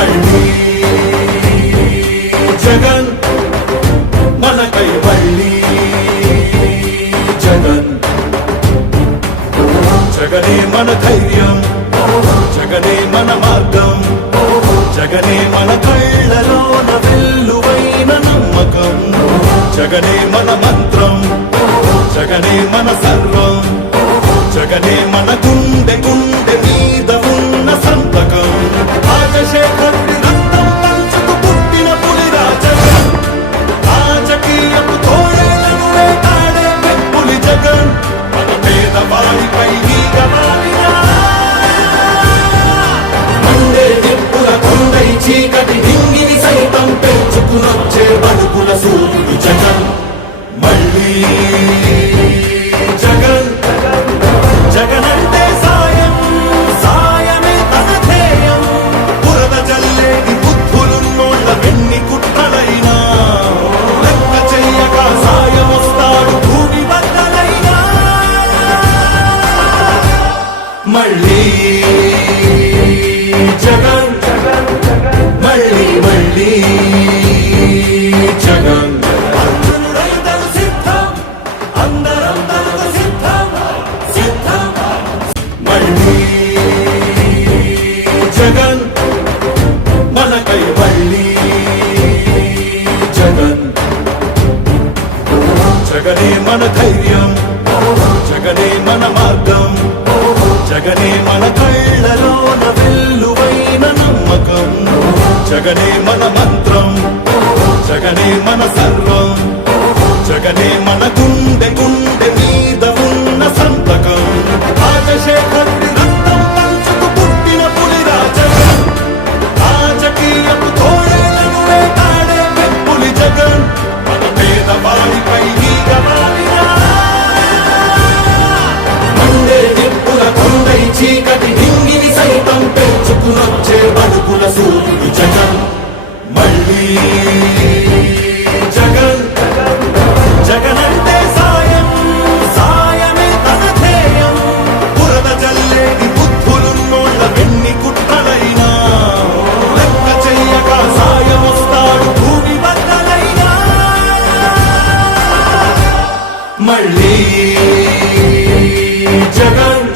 మళ్ళీ జగన్ మనకై మళ్ళీ జగన్. జగనే మన ధైర్యం జగనే మన మార్గం జగనే మన కళ్ళలోన వెల్లువైన నమ్మకం జగనే మన మత మళ్ళీ జగన్ మళ్ళీ మళ్ళీ జగన్. జగన్ మనకై మళ్ళీ జగన్. జగనే మన ధైర్యం జగనే మన మార్గం. జగనే మన కళ్ళలోన వెల్లువైన నమ్మకం. జగనే మన మంత్ర హక్కుల సూర్యుడు జగన్. మళ్ళీ జగన్. జగన్ అంటే సాయం సాయమే తన ధ్యేయం. పురద వెన్ని లెక్క చెయ్యక సాయం వస్తాడు భూమి బద్దలైనా. మళ్ళీ జగన్.